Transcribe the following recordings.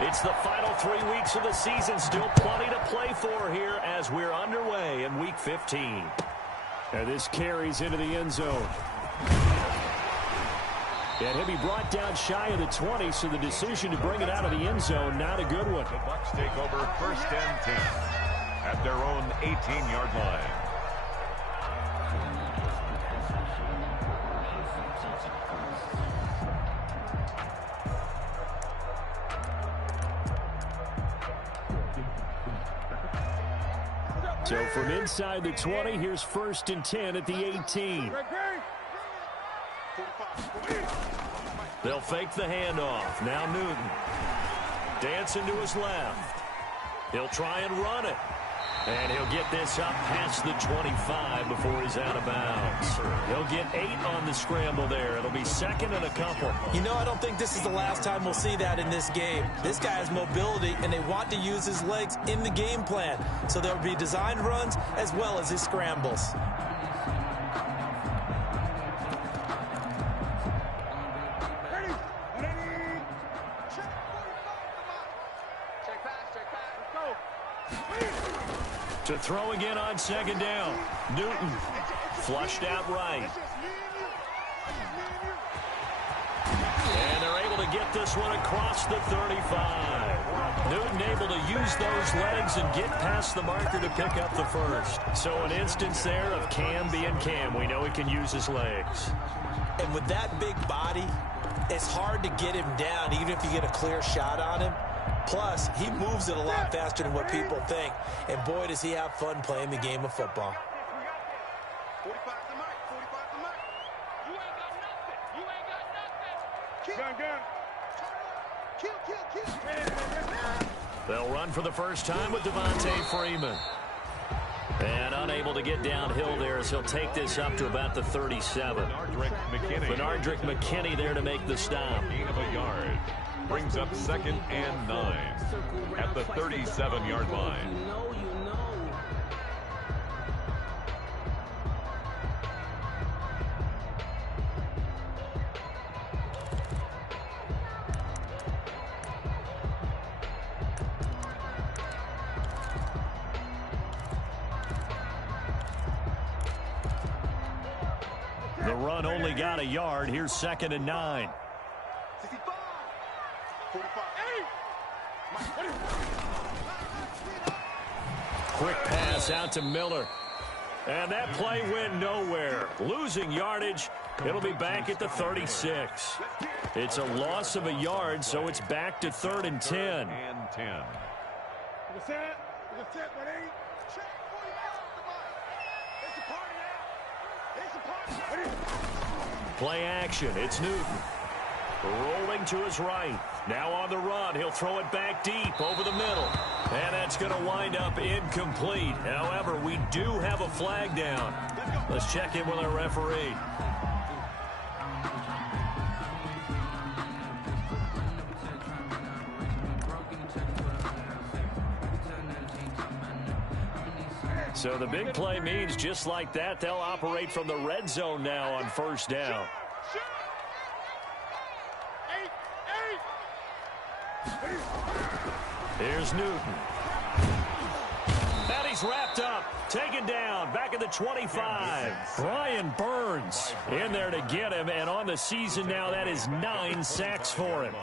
It's the final 3 weeks of the season. Still plenty to play for here as we're underway in Week 15. And this carries into the end zone. And he'll be brought down shy of the 20, so the decision to bring it out of the end zone, not a good one. The Bucs take over 1st and 10 at their own 18-yard line. So from inside the 20, here's 1st and 10 at the 18. They'll fake the handoff. Now Newton. Dancing to his left. He'll try and run it. And he'll get this up past the 25 before he's out of bounds. He'll get 8 on the scramble there. It'll be 2nd and a couple. You know, I don't think this is the last time we'll see that in this game. This guy has mobility, and they want to use his legs in the game plan. So there'll be designed runs as well as his scrambles. To throw again on 2nd down. Newton flushed out right. And they're able to get this one across the 35. Newton able to use those legs and get past the marker to pick up the 1st. So an instance there of Cam being Cam. We know he can use his legs. And with that big body, it's hard to get him down even if you get a clear shot on him. Plus, he moves it a lot faster than what people think. And boy, does he have fun playing the game of football. 45 to Mike. 45 to Mike. You ain't got nothing. You ain't got nothing. Kill. They'll run for the first time with Devontae Freeman. And unable to get downhill there as he'll take this up to about the 37. Benardrick McKinney there to make the stop. Gain of a yard. Brings up 2nd and 9 at the 37-yard line. The run only got a yard. Here's 2nd and 9. Quick pass out to Miller. And that play went nowhere. Losing yardage. It'll be back at the 36. It's a loss of a yard, so it's back to 3rd and 10. And 10. Play action. It's Newton. Rolling to his right. Now on the run. He'll throw it back deep over the middle. And that's going to wind up incomplete. However, we do have a flag down. Let's check in with our referee. So the big play means just like that, they'll operate from the red zone now on 1st down. Here's Newton. And he's wrapped up. Taken down. Back at the 25. Brian Burns in there to get him. And on the season now, that is 9 sacks for him.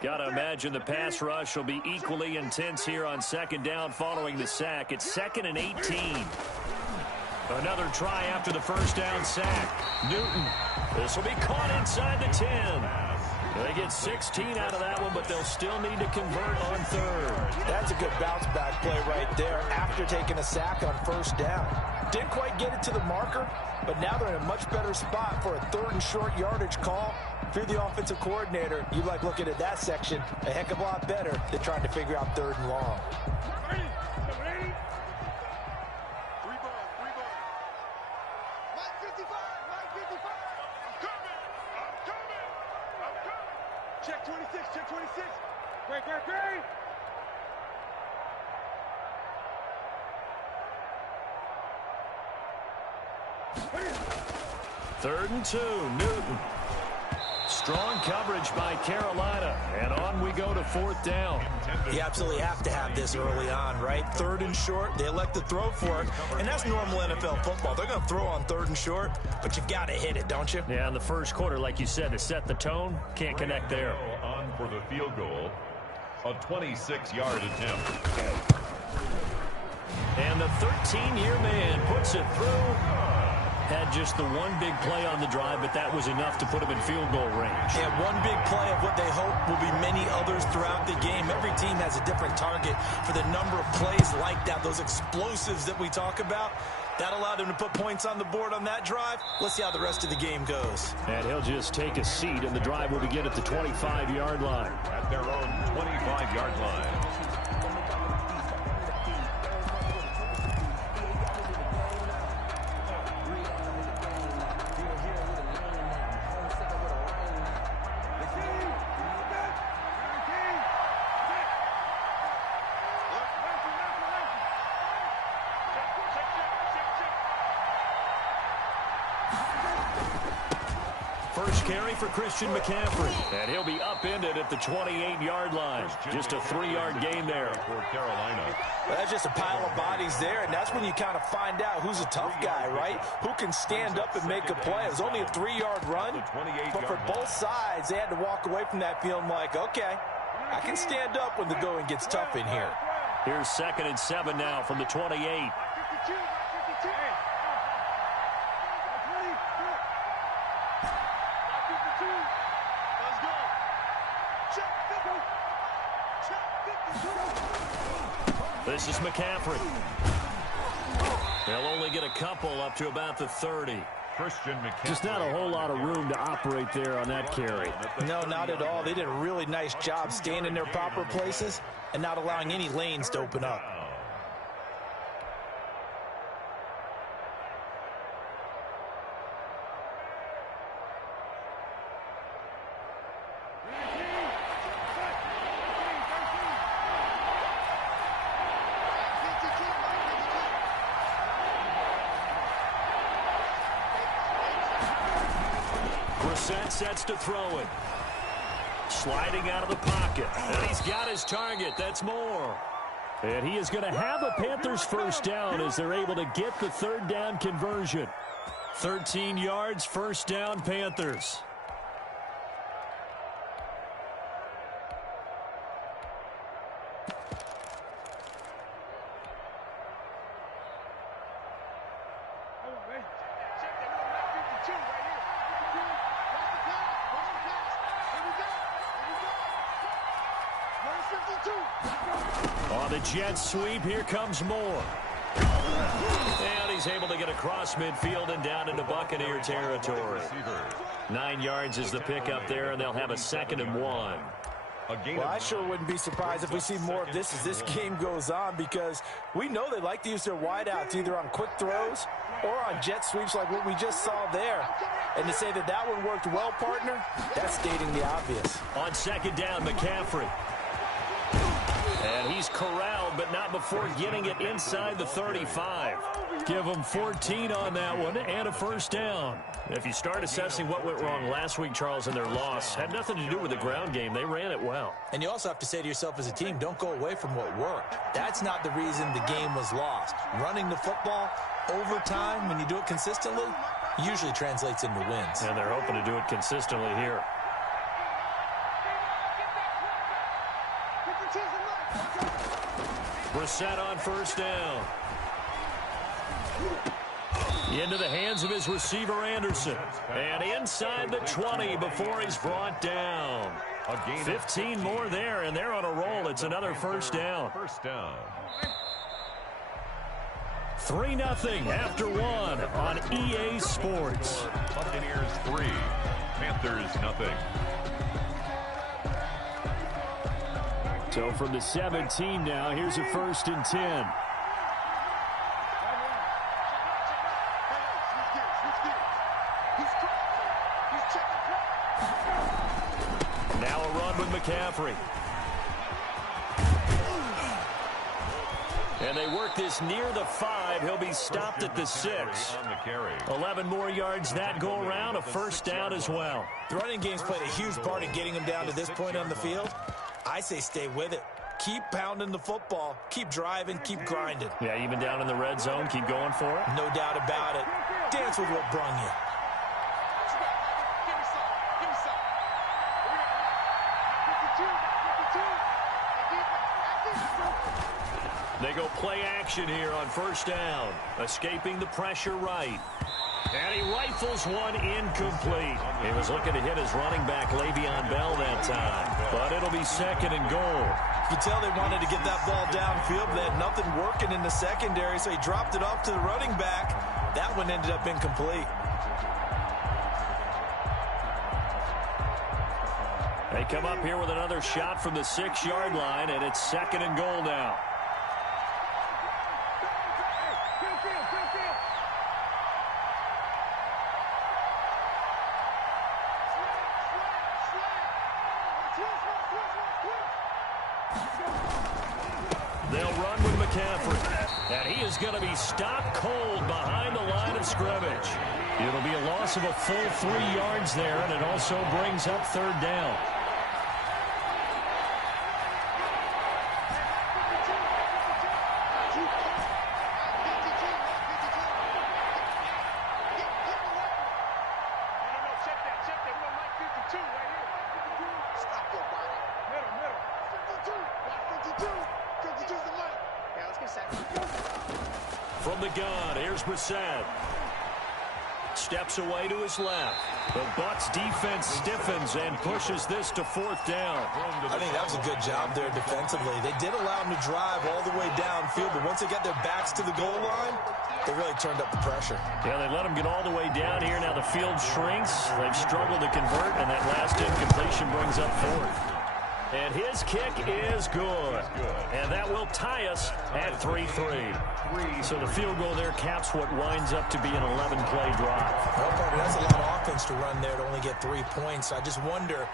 Got to imagine the pass rush will be equally intense here on 2nd down following the sack. It's 2nd and 18. Another try after the 1st down sack. Newton. This will be caught inside the 10. They get 16 out of that one, but they'll still need to convert on 3rd. That's a good bounce-back play right there after taking a sack on 1st down. Didn't quite get it to the marker, but now they're in a much better spot for a 3rd and short yardage call. If you're the offensive coordinator, you like looking at that section a heck of a lot better than trying to figure out 3rd and long. Check 26, check 26. Great. 3rd and 2, Newton. Strong coverage by Carolina, and on we go to 4th down. You absolutely have to have this early on, right? 3rd and short, they elect to throw for it, and that's normal NFL football. They're going to throw on 3rd and short, but you've got to hit it, don't you? Yeah, in the first quarter, like you said, to set the tone, can't connect there. On for the field goal, a 26-yard attempt. And the 13-year man puts it through. Had just the one big play on the drive, but that was enough to put him in field goal range. Yeah, one big play of what they hope will be many others throughout the game. Every team has a different target for the number of plays like that, those explosives that we talk about. That allowed him to put points on the board on that drive. Let's see how the rest of the game goes. And he'll just take a seat, and the drive will begin at the 25-yard line. At their own 25-yard line. First carry for Christian McCaffrey. And he'll be upended at the 28-yard line. Just a 3-yard gain there. For Carolina. Well, that's just a pile of bodies there, and that's when you kind of find out who's a tough guy, right? Who can stand up and make a play. It was only a 3-yard run, but for both sides, they had to walk away from that feeling like, okay, I can stand up when the going gets tough in here. Here's 2nd and 7 now from the 28. This is McCaffrey. They'll only get a couple up to about the 30. Christian McCaffrey. Just not a whole lot of room to operate there on that carry. No, not at all. They did a really nice job staying in their proper places and not allowing any lanes to open up. Sets to throw it. Sliding out of the pocket. And he's got his target. That's more. And he is going to have a Panthers first down as they're able to get the 3rd down conversion. 13 yards, first down, Panthers. On the jet sweep, here comes Moore. And he's able to get across midfield and down into Buccaneer territory. 9 yards is the pickup there, and they'll have a 2nd and 1. Well, I sure wouldn't be surprised if we see more of this as this game goes on, because we know they like to use their wideouts either on quick throws or on jet sweeps like what we just saw there. And to say that that one worked well, partner, that's stating the obvious. On 2nd down, McCaffrey. And he's corralled, but not before getting it inside the 35. Give them 14 on that one and a first down. If you start assessing what went wrong last week, Charles, in their loss, had nothing to do with the ground game. They ran it well. And you also have to say to yourself as a team, don't go away from what worked. That's not the reason the game was lost. Running the football over time, when you do it consistently, usually translates into wins. And they're hoping to do it consistently here. Brissett on first down. Into the hands of his receiver, Anderson. And inside the 20 before he's brought down. 15 more there, and they're on a roll. It's another first down. 3-0 after 1 on EA Sports. Buccaneers 3, Panthers 0. So from the 17 now, here's a 1st and 10. Now a run with McCaffrey. And they work this near the 5. He'll be stopped at the 6. On the carry. 11 more yards that go around, a first down as well. The running game's played a huge part in getting him down to this point on the field. I say stay with it. Keep pounding the football. Keep driving. Keep grinding. Yeah, even down in the red zone, keep going for it. No doubt about it. Dance with what brung you. They go play action here on first down. Escaping the pressure right. And he rifles one incomplete. He was looking to hit his running back, Le'Veon Bell, that time. But it'll be second and goal. You can tell they wanted to get that ball downfield. They had nothing working in the secondary, so he dropped it off to the running back. That one ended up incomplete. They come up here with another shot from the 6-yard line, and it's second and goal now. They'll run with McCaffrey. And he is going to be stopped cold behind the line of scrimmage. It'll be a loss of a full 3 yards there, and it also brings up third down. From the gun, here's Brissett. Steps away to his left. The Bucs defense stiffens and pushes this to fourth down. I think that was a good job there defensively. They did allow him to drive all the way downfield, but once they got their backs to the goal line, they really turned up the pressure. Yeah, they let him get all the way down here. Now the field shrinks. They've struggled to convert, and that last incompletion brings up fourth. And his kick is good. And that will tie us at 3-3. So the field goal there caps what winds up to be an 11-play drive. Well, partner, that's a lot of offense to run there to only get 3 points. I just wonder,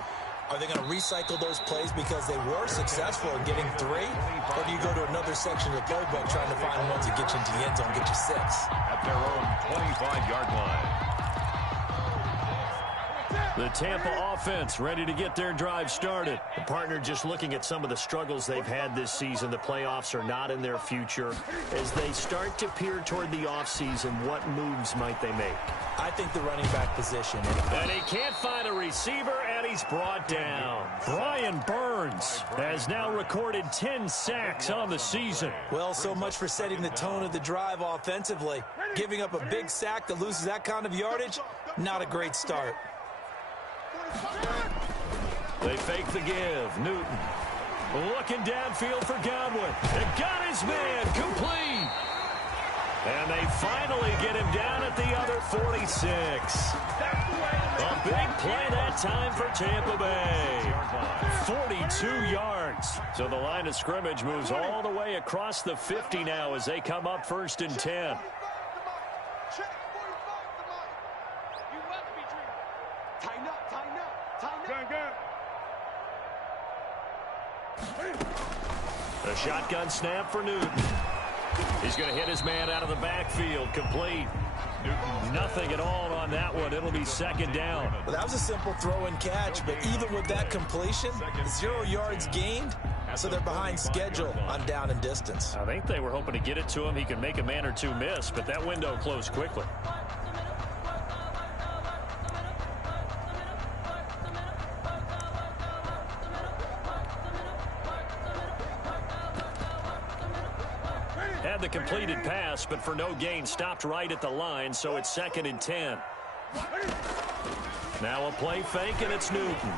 are they going to recycle those plays because they were successful in getting 3? Or do you go to another section of the playbook trying to find ones that get you into the end zone, get you 6? At their own 25-yard line. The Tampa offense ready to get their drive started. The partner just looking at some of the struggles they've had this season. The playoffs are not in their future. As they start to peer toward the offseason, what moves might they make? I think the running back position. And he can't find a receiver, and he's brought down. Brian Burns has now recorded 10 sacks on the season. Well, so much for setting the tone of the drive offensively. Giving up a big sack that loses that kind of yardage, not a great start. They fake the give. Newton looking downfield for Godwin. And got his man complete. And they finally get him down at the other 46. A big play that time for Tampa Bay. 42 yards. So the line of scrimmage moves all the way across the 50 now as they come up first and 10. A shotgun snap for Newton. He's going to hit his man out of the backfield. Complete. Newton, nothing at all on that one. It'll be second down. Well, that was a simple throw and catch, but even with that completion, 0 yards gained, so they're behind schedule on down and distance. I think they were hoping to get it to him. He could make a man or two miss, but that window closed quickly. Had the completed pass, but for no gain, stopped right at the line, so it's second and 10. Now a play fake, and it's Newton.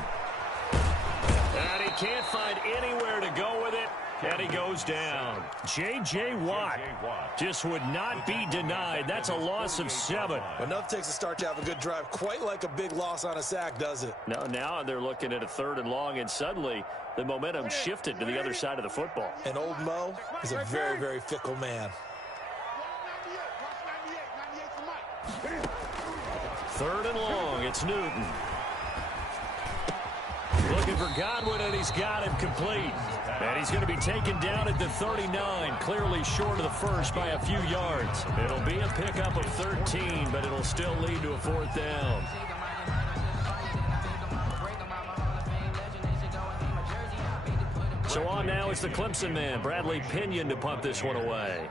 And he can't find anywhere to go with it, and he goes down. J.J. Watt just would not be denied. That's a loss of 7. Enough takes a start to have a good drive. Quite like a big loss on a sack, does it? Now they're looking at a 3rd and long, and suddenly the momentum shifted to the other side of the football. And old Mo is a very, very fickle man. 3rd and long, it's Newton. Looking looking for Godwin, and he's got him complete. And he's going to be taken down at the 39, clearly short of the first by a few yards. It'll be a pickup of 13, but it'll still lead to a 4th down. So on now is the Clemson man, Bradley Pinion, to punt this one away.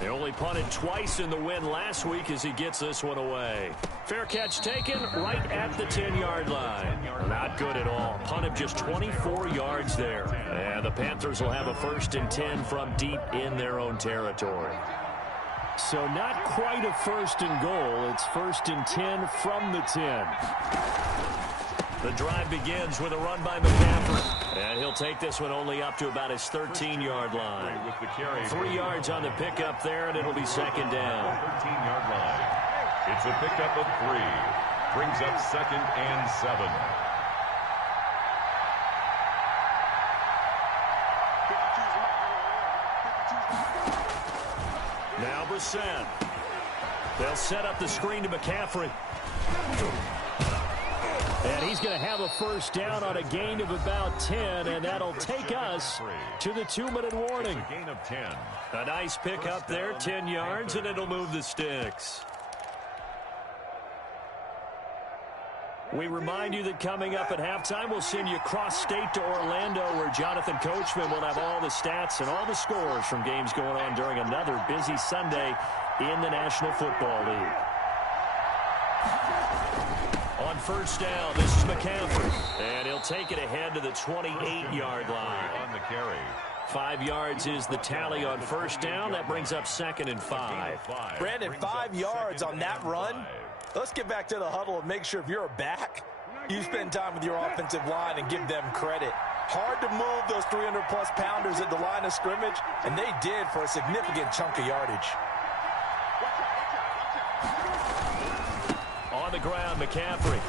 They only punted twice in the win last week as he gets this one away. Fair catch taken right at the 10-yard line. Not good at all. Punt of just 24 yards there. And the Panthers will have a 1st and 10 from deep in their own territory. So not quite a 1st and goal. It's 1st and 10 from the 10. The drive begins with a run by McCaffrey. And he'll take this one only up to about his 13-yard line. 3 yards on the pickup there, and it'll be 2nd down. 13-yard line. It's a pickup of 3. Brings up 2nd and 7. Now Brissett. They'll set up the screen to McCaffrey. And he's going to have a 1st down on a gain of about 10, and that'll take us to the 2-minute warning. A gain of 10. A nice pickup there, 10 yards, and it'll move the sticks. We remind you that coming up at halftime, we'll send you cross-state to Orlando, where Jonathan Coachman will have all the stats and all the scores from games going on during another busy Sunday in the National Football League. On 1st down, this is McCaffrey. And he'll take it ahead to the 28-yard line. On the carry. 5 yards is the tally on 1st down. That brings up 2nd and 5. Brandon, 5 yards on that run. Let's get back to the huddle and make sure if you're a back, you spend time with your offensive line and give them credit. Hard to move those 300-plus pounders at the line of scrimmage, and they did for a significant chunk of yardage. On the ground, McCaffrey.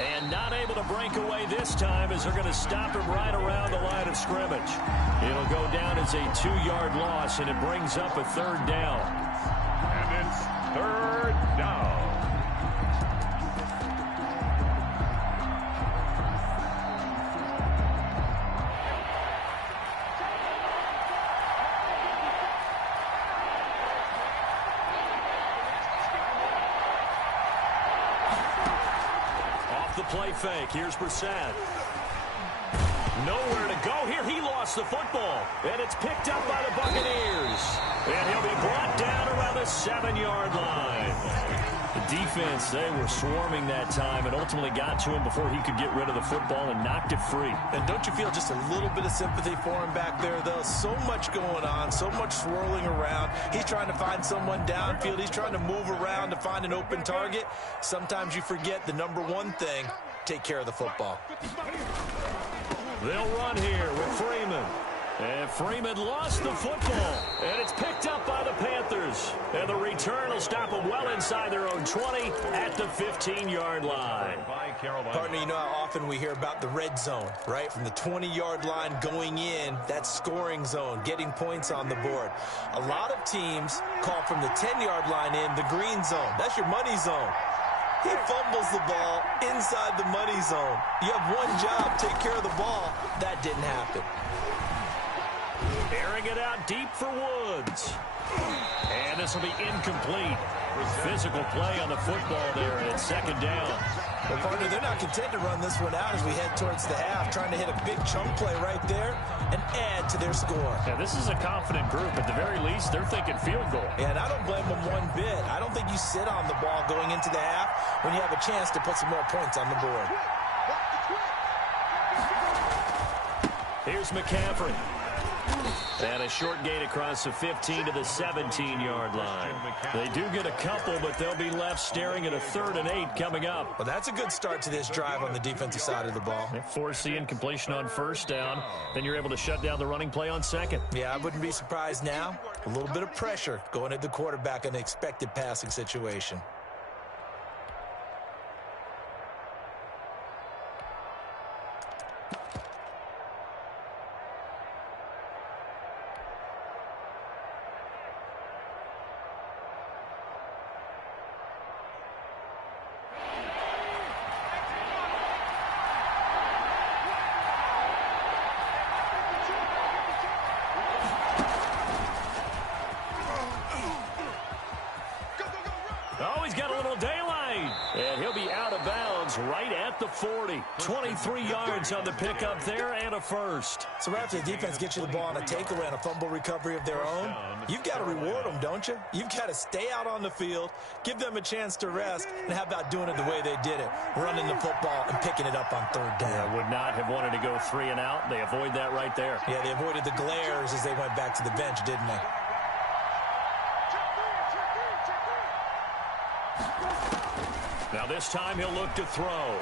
And not able to break away this time as they're going to stop him right around the line of scrimmage. It'll go down as a 2-yard loss, and it brings up a 3rd down. And it's 3rd down. Play fake. Here's Brissett. Nowhere to go here. He lost the football. And it's picked up by the Buccaneers. And he'll be brought down around the 7-yard line. The defense, they were swarming that time and ultimately got to him before he could get rid of the football and knocked it free. And don't you feel just a little bit of sympathy for him back there, though? So much going on, so much swirling around. He's trying to find someone downfield. He's trying to move around to find an open target. Sometimes you forget the number one thing, take care of the football. They'll run here with Freeman. And Freeman lost the football. And it's picked up by the Panthers. And the return will stop them well inside their own 20 at the 15-yard line. Partner, you know how often we hear about the red zone, right? From the 20-yard line going in, that's scoring zone, getting points on the board. A lot of teams call from the 10-yard line in the green zone. That's your money zone. He fumbles the ball inside the money zone. You have one job, take care of the ball. That didn't happen. Airing it out deep for Woods. And this will be incomplete. Physical play on the football there, and it's second down. Well, partner, they're not content to run this one out as we head towards the half, trying to hit a big chunk play right there and add to their score. Yeah, this is a confident group. At the very least, they're thinking field goal. Yeah, and I don't blame them one bit. I don't think you sit on the ball going into the half when you have a chance to put some more points on the board. Here's McCaffrey. And a short gain across the 15 to the 17-yard line. They do get a couple, but they'll be left staring at a 3rd and 8 coming up. Well, that's a good start to this drive on the defensive side of the ball. They force the incompletion on first down. Then you're able to shut down the running play on second. Yeah, I wouldn't be surprised now. A little bit of pressure going at the quarterback in an expected passing situation. out of bounds right at the 40. 23 yards on the pickup there and a first. So right after the defense gets you the ball on a takeaway and a fumble recovery of their own, you've got to reward them, don't you? You've got to stay out on the field, give them a chance to rest, and how about doing it the way they did it, running the football and picking it up on third down. Yeah, would not have wanted to go 3 and out. They avoid that right there. Yeah, they avoided the glares as they went back to the bench, didn't they? Now this time he'll look to throw.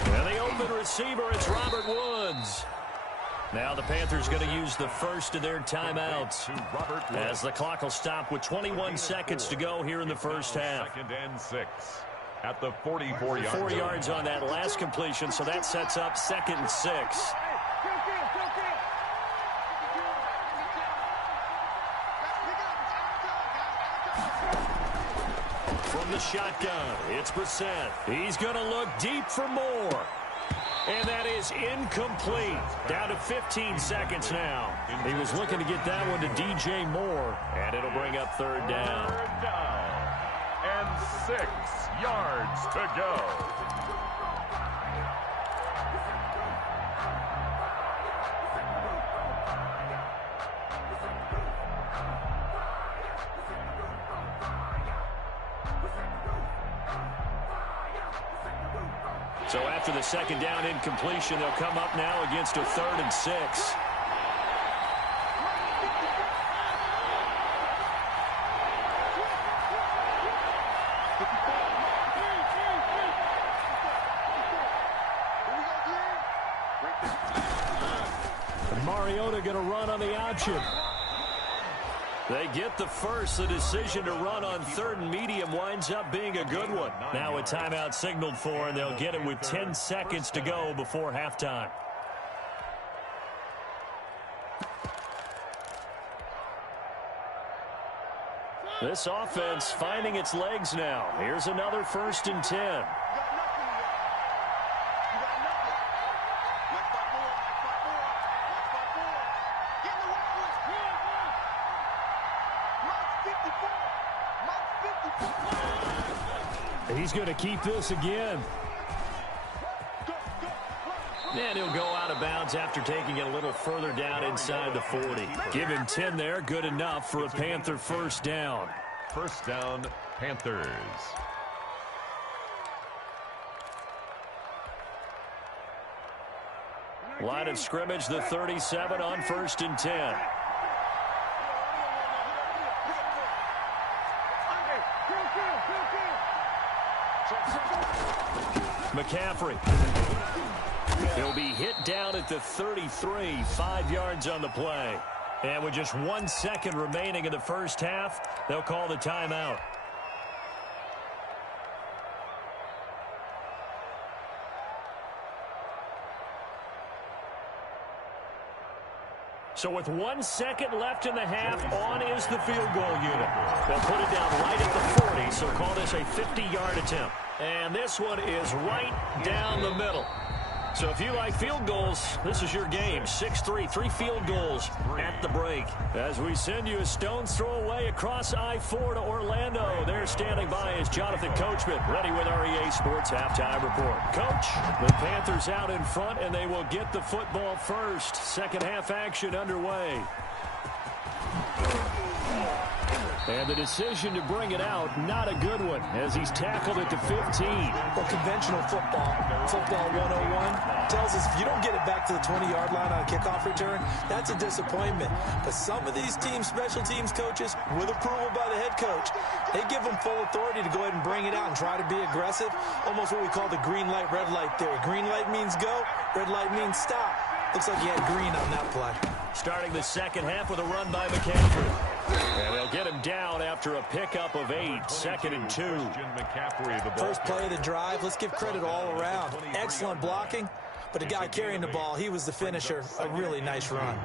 And the open receiver, it's Robert Woods. Now the Panthers going to use the first of their timeouts as the clock will stop with 21 seconds to go here in the first half. 2nd and 6 at the 44 yards. 4 yards on that last completion, so that sets up 2nd and 6. From the shotgun, it's Brissett. He's going to look deep for more. And that is incomplete. Down to 15 seconds now. He was looking to get that one to DJ Moore. And it'll bring up 3rd down. 3rd down. And 6 yards to go. So after the 2nd down incompletion, they'll come up now against a 3rd and 6. And Mariota going to run on the option. They get the first. The decision to run on 3rd and medium winds up being a good one. Now a timeout signaled for, and they'll get it with 10 seconds to go before halftime. This offense finding its legs now. Here's another 1st and 10. He's going to keep this again. And he'll go out of bounds after taking it a little further down inside the 40. Give him 10 there. Good enough for a Panther 1st down. 1st down, Panthers. Line of scrimmage, the 37 on 1st and 10. McCaffrey. He'll be hit down at the 33, 5 yards on the play. And with just 1 second remaining in the first half, they'll call the timeout. So with 1 second left in the half, on is the field goal unit. They'll put it down right at the 40, so call this a 50-yard attempt. And this one is right down the middle. So if you like field goals, this is your game. 6-3, 3 field goals at the break. As we send you a stone's throw away across I-4 to Orlando. There standing by is Jonathan Coachman, ready with our EA Sports Halftime Report. Coach, the Panthers out in front, and they will get the football first. Second half action underway. And the decision to bring it out, not a good one, as he's tackled at the 15. Well, conventional football 101, tells us if you don't get it back to the 20-yard line on a kickoff return, that's a disappointment. But some of these special teams coaches, with approval by the head coach, they give them full authority to go ahead and bring it out and try to be aggressive. Almost what we call the green light, red light theory. Green light means go, red light means stop. Looks like he had green on that play. Starting the second half with a run by McCaffrey. And they'll get him down after a pickup of 8, 2nd and 2. First play of the drive. Let's give credit all around. Excellent blocking, but the guy carrying the ball, he was the finisher. A really nice run.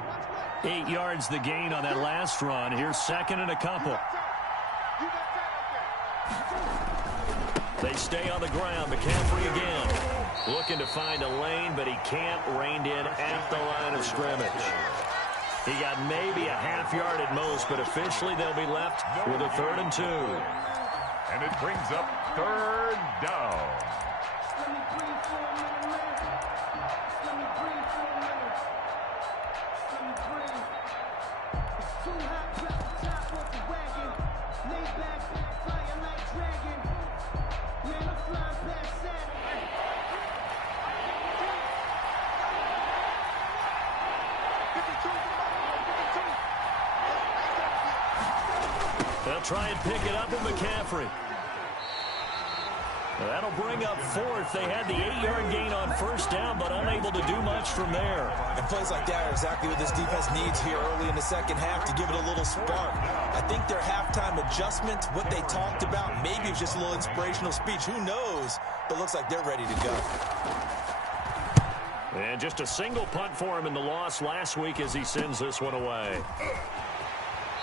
8 yards the gain on that last run. Here's 2nd and a couple. They stay on the ground. McCaffrey again. Looking to find a lane, but he can't. Reined in at the line of scrimmage. He got maybe a half yard at most, but officially they'll be left with a 3rd and 2. And it brings up third down. They'll try and pick it up with McCaffrey. That'll bring up fourth. They had the 8-yard gain on first down, but unable to do much from there. And plays like that are exactly what this defense needs here early in the second half to give it a little spark. I think their halftime adjustment, what they talked about, maybe it was just a little inspirational speech. Who knows? But looks like they're ready to go. And just a single punt for him in the loss last week as he sends this one away.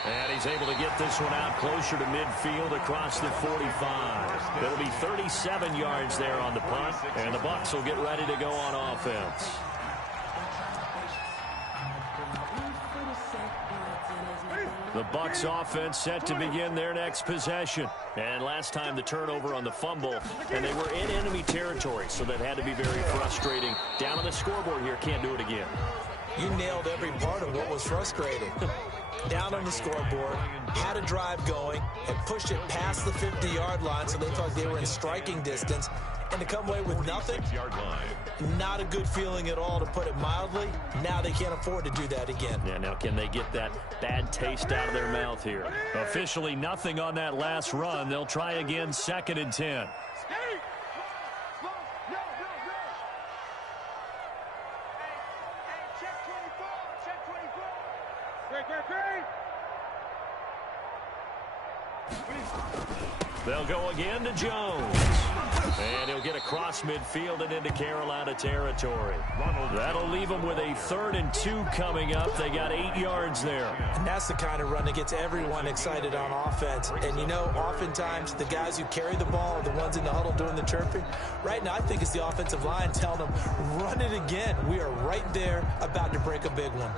And he's able to get this one out closer to midfield across the 45. It'll be 37 yards there on the punt, and the Bucs will get ready to go on offense. The Bucs offense set to begin their next possession. And last time the turnover on the fumble, and they were in enemy territory, so that had to be very frustrating. Down on the scoreboard here, can't do it again. You nailed every part of what was frustrating. Down on the scoreboard, had a drive going, and pushed it past the 50-yard line so they thought they were in striking distance. And to come away with nothing, not a good feeling at all, to put it mildly. Now they can't afford to do that again. Yeah, now can they get that bad taste out of their mouth here? Officially nothing on that last run. They'll try again, 2nd and 10. They'll go again to Jones. And he'll get across midfield and into Carolina territory. That'll leave them with a 3rd and 2 coming up. They got 8 yards there. And that's the kind of run that gets everyone excited on offense. And, you know, oftentimes the guys who carry the ball are the ones in the huddle doing the chirping. Right now, I think it's the offensive line telling them, run it again. We are right there about to break a big one.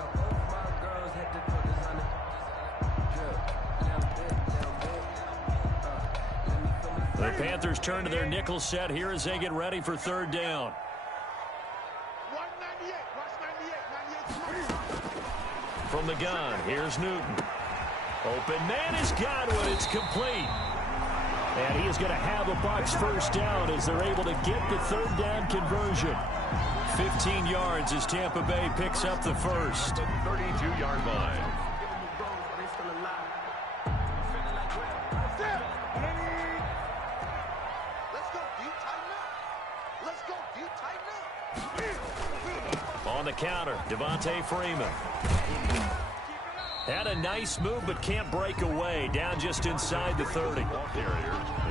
The Panthers turn to their nickel set here as they get ready for 3rd down. From the gun, here's Newton. Open man is Godwin. It's complete. And he is going to have a Bucs first down as they're able to get the 3rd down conversion. 15 yards as Tampa Bay picks up the first. 32-yard line. On the counter, Devontae Freeman. Had a nice move, but can't break away. Down just inside the 30.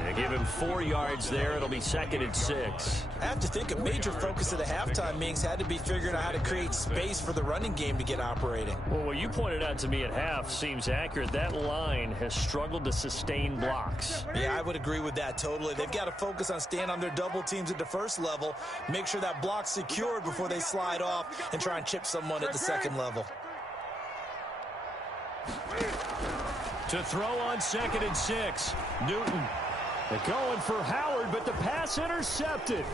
They give him 4 yards there. It'll be 2nd and 6. I have to think a major focus of the halftime meetings had to be figuring out how to create space for the running game to get operating. Well, what you pointed out to me at half seems accurate. That line has struggled to sustain blocks. Yeah, I would agree with that totally. They've got to focus on staying on their double teams at the first level, make sure that block's secured before they slide off and try and chip someone at the second level. To throw on 2nd and 6. Newton. They're going for Howard, but the pass intercepted.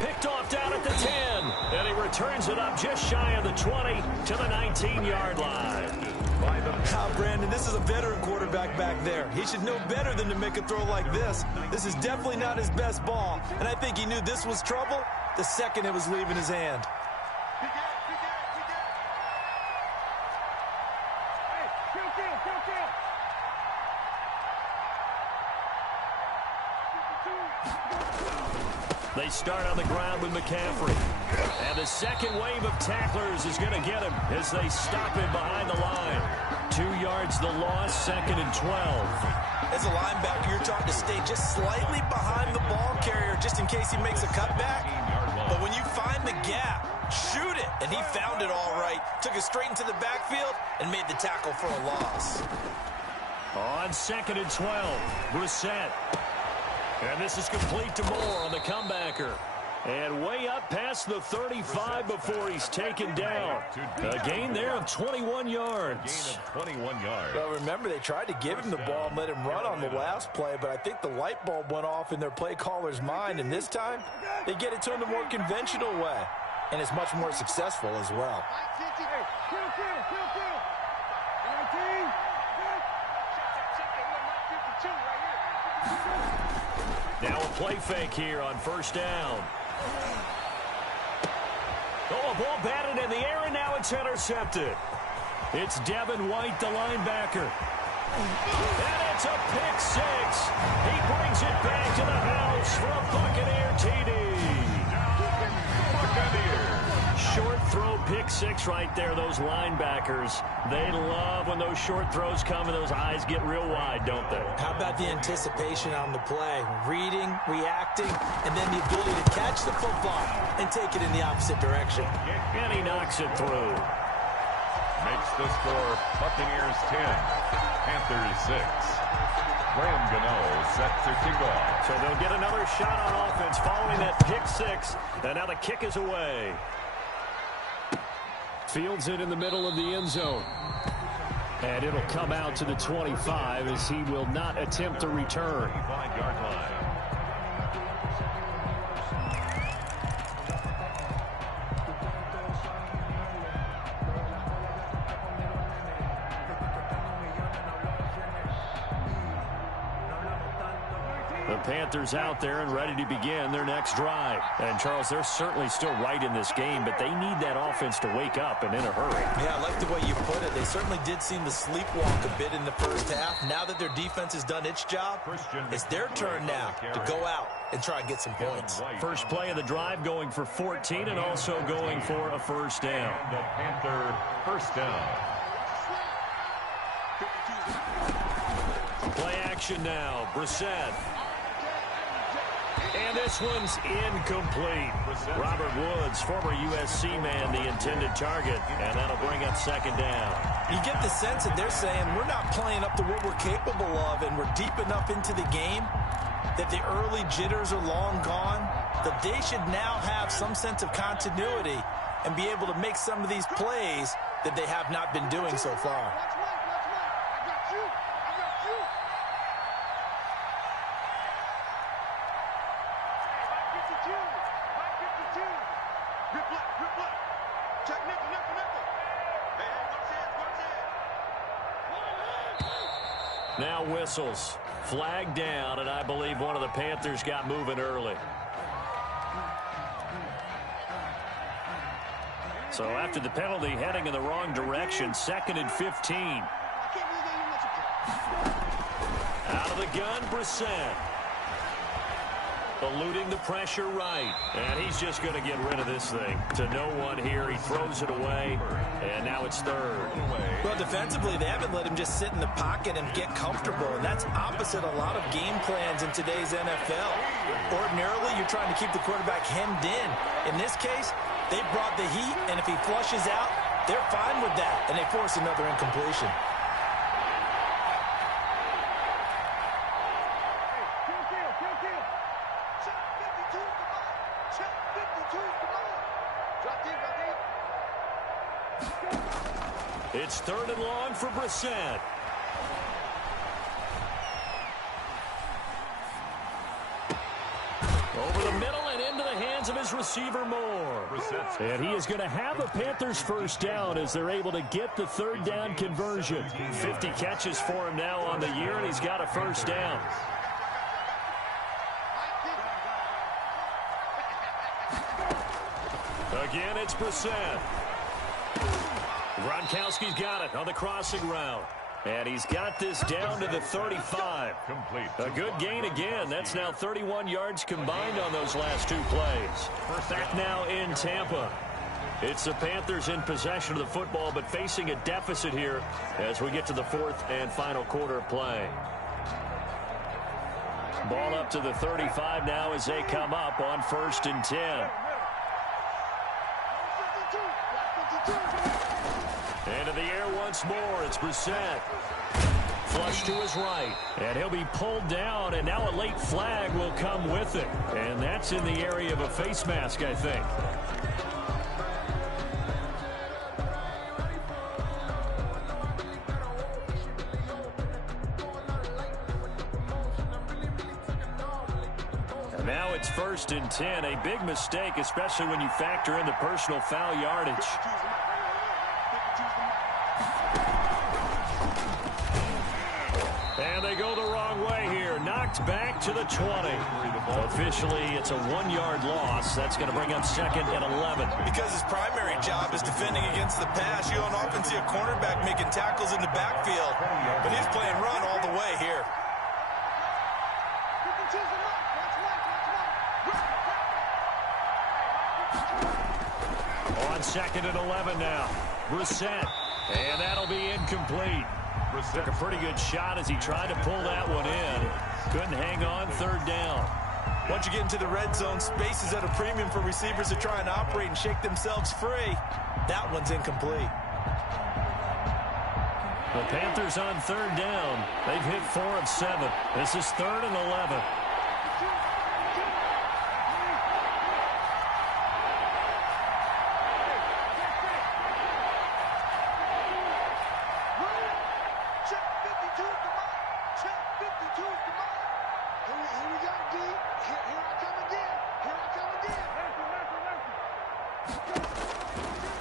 Picked off down at the 10. And he returns it up just shy of the 20 to the 19-yard line. Now, Brandon, this is a veteran quarterback back there. He should know better than to make a throw like this. This is definitely not his best ball. And I think he knew this was trouble the second it was leaving his hand. They start on the ground with McCaffrey. And the second wave of tacklers is going to get him as they stop him behind the line. 2 yards the loss, 2nd and 12. As a linebacker, you're taught to stay just slightly behind the ball carrier just in case he makes a cutback. But when you find the gap, shoot it. And he found it all right. Took it straight into the backfield and made the tackle for a loss. On 2nd and 12, Brissett. And this is complete to Moore on the comebacker. And way up past the 35 before he's taken down. A gain there of 21 yards. Gain of 21 yards. Well, remember, they tried to give him the ball and let him run on the last play, but I think the light bulb went off in their play caller's mind, and this time they get it to him the more conventional way, and it's much more successful as well. Now a play fake here on first down. Oh, a ball batted in the air, and now it's intercepted. It's Devin White, the linebacker. And it's a pick six. He brings it back to the house for a Buccaneer TD. Buccaneers. Short throw pick six right there, those linebackers. They love when those short throws come and those eyes get real wide, don't they? How about the anticipation on the play? Reading, reacting, and then the ability to catch the football and take it in the opposite direction. And he knocks it through. Makes the score Buccaneers 10, Panthers 6. Graham Gano set to kick off. So they'll get another shot on offense following that pick six. And now the kick is away. Fields it in the middle of the end zone. And it'll come out to the 25 as he will not attempt to return. 25-yard line. The Panthers out there and ready to begin their next drive. And, Charles, they're certainly still right in this game, but they need that offense to wake up and in a hurry. Yeah, I like the way you put it. They certainly did seem to sleepwalk a bit in the first half. Now that their defense has done its job, it's their turn now to go out and try and get some points. First play of the drive going for 14 and also going for a first down. The Panther first down. Play action now. Brissett. And this one's incomplete. Robert Woods, former USC man, the intended target. And that'll bring up second down. You get the sense that they're saying we're not playing up to what we're capable of, and we're deep enough into the game that the early jitters are long gone, that they should now have some sense of continuity and be able to make some of these plays that they have not been doing so far. Now whistles. Flag down, and I believe one of the Panthers got moving early. So after the penalty, heading in the wrong direction, 2nd and 15. Out of the gun, Brissett. Eluding the pressure right. And he's just going to get rid of this thing. To no one here. He throws it away. And now it's third. Well, defensively, they haven't let him just sit in the pocket and get comfortable. And that's opposite a lot of game plans in today's NFL. Ordinarily, you're trying to keep the quarterback hemmed in. In this case, they brought the heat. And if he flushes out, they're fine with that. And they force another incompletion. It's 3rd and long for Brissett. Over the middle and into the hands of his receiver Moore. And he is going to have a Panthers first down as they're able to get the 3rd down conversion. 50 catches for him now on the year, and he's got a first down. Again, it's Brissett. Gronkowski's got it on the crossing route. And he's got this down to the 35. Complete. A good gain again. That's now 31 yards combined on those last 2 plays. Back now in Tampa. It's the Panthers in possession of the football, but facing a deficit here as we get to the 4th and final quarter of play. Ball up to the 35 now as they come up on 1st and 10. Into the air once more. It's Brissett. flush to his right. And he'll be pulled down, and now a late flag will come with it. And that's in the area of a face mask, I think. And now it's 1st and 10. A big mistake, especially when you factor in the personal foul yardage. And they go the wrong way here. Knocked back to the 20. Officially, it's a 1-yard loss. That's going to bring up 2nd and 11. Because his primary job is defending against the pass, you don't often see a cornerback making tackles in the backfield. But he's playing run all the way here. On 2nd and 11 now. Brissett. And that'll be incomplete. Took a pretty good shot as he tried to pull that one in. Couldn't hang on 3rd down. Once you get into the red zone, space is at a premium for receivers to try and operate and shake themselves free. That one's incomplete. The Panthers on 3rd down. They've hit 4 of 7. This is 3rd and 11.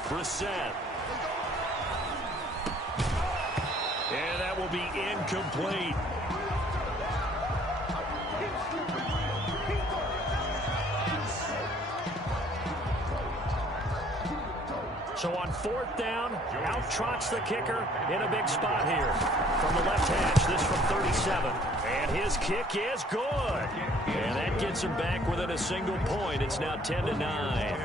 Brissett. And that will be incomplete. So on 4th down, out trots the kicker in a big spot here. From the left hash, this from 37. And his kick is good. And that gets him back within a single point. It's now 10-9.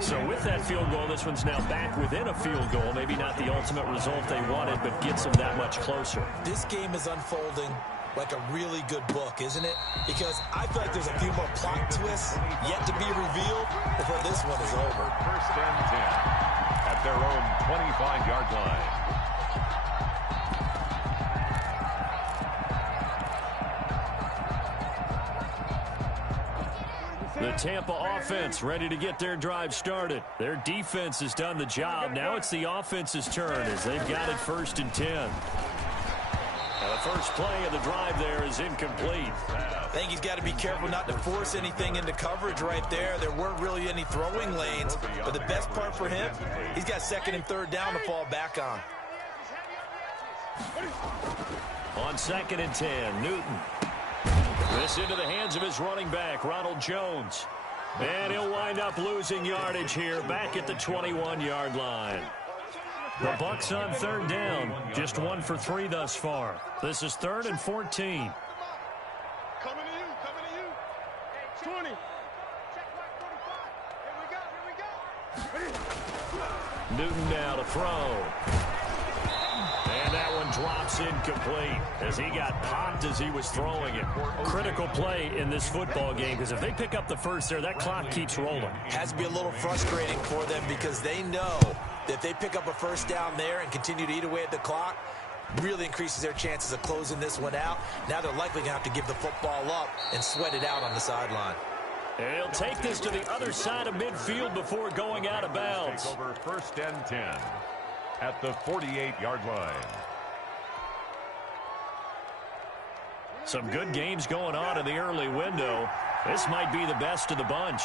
So with that field goal, this one's now back within a field goal. Maybe not the ultimate result they wanted, but gets them that much closer. This game is unfolding like a really good book, isn't it? Because I feel like there's a few more plot twists yet to be revealed before this one is over. 1st and 10 at their own 25-yard line. The Tampa offense ready to get their drive started. Their defense has done the job. Now it's the offense's turn as they've got it 1st and 10. Now the first play of the drive there is incomplete. I think he's got to be careful not to force anything into coverage right there. There weren't really any throwing lanes. But the best part for him, he's got 2nd and 3rd down to fall back on. On 2nd and 10, Newton. This into the hands of his running back, Ronald Jones. And he'll wind up losing yardage here back at the 21-yard line. The Bucks on 3rd down, just 1 for 3 thus far. This is 3rd and 14. Coming to you. 20. Here we go. Newton now to throw. And that one drops incomplete as he got popped as he was throwing it. Critical play in this football game because if they pick up the first there, that clock keeps rolling. Has to be a little frustrating for them because they know that if they pick up a 1st down there and continue to eat away at the clock, really increases their chances of closing this one out. Now they're likely going to have to give the football up and sweat it out on the sideline. And he'll take this to the other side of midfield before going out of bounds. Take over 1st and 10 at the 48-yard line. Some good games going on in the early window. This might be the best of the bunch.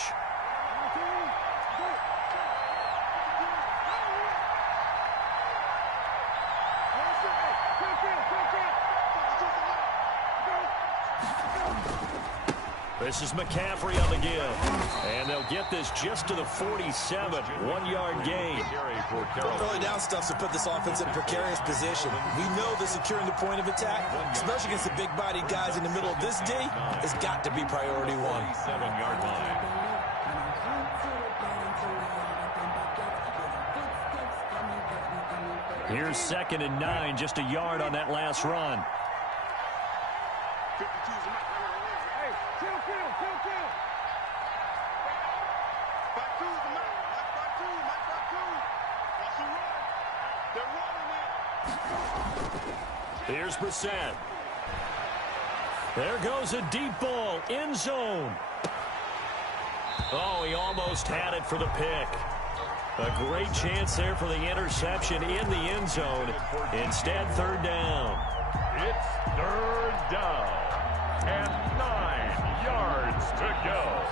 This is McCaffrey on the give. And they'll get this just to the 47. 1-yard gain. Early down stuff to put this offense in a precarious position. We know that securing the point of attack, especially against the big-bodied guys in the middle of this D, has got to be priority 1. 7-yard line. Here's 2nd and 9, just a yard on that last run. Here's Brissett. There goes a deep ball, end zone. Oh, he almost had it for the pick. A great chance there for the interception in the end zone. Instead, third down. It's third down and 9 yards to go.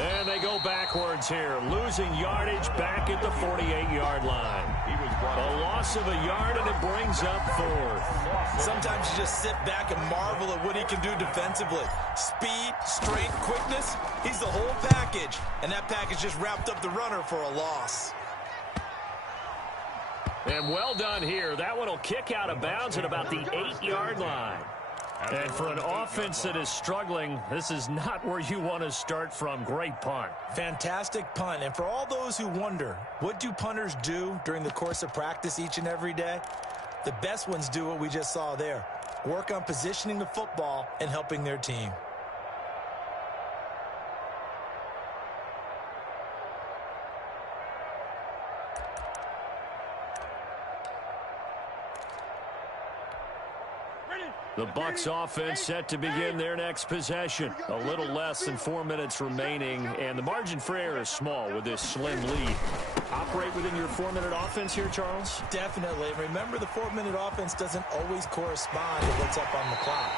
And they go backwards here, losing yardage back at the 48-yard line. A loss of a yard, and it brings up fourth. Sometimes you just sit back and marvel at what he can do defensively. Speed, strength, quickness, he's the whole package. And that package just wrapped up the runner for a loss. And well done here. That one will kick out of bounds at about the 8-yard line. And for an offense that is struggling, this is not where you want to start from. Great punt. Fantastic punt. And for all those who wonder, what do punters do during the course of practice each and every day? The best ones do what we just saw there. Work on positioning the football and helping their team. The Bucs offense set to begin their next possession. A little less than 4 minutes remaining, and the margin for error is small with this slim lead. Operate within your 4-minute offense here, Charles? Definitely. Remember, the 4-minute offense doesn't always correspond to what's up on the clock.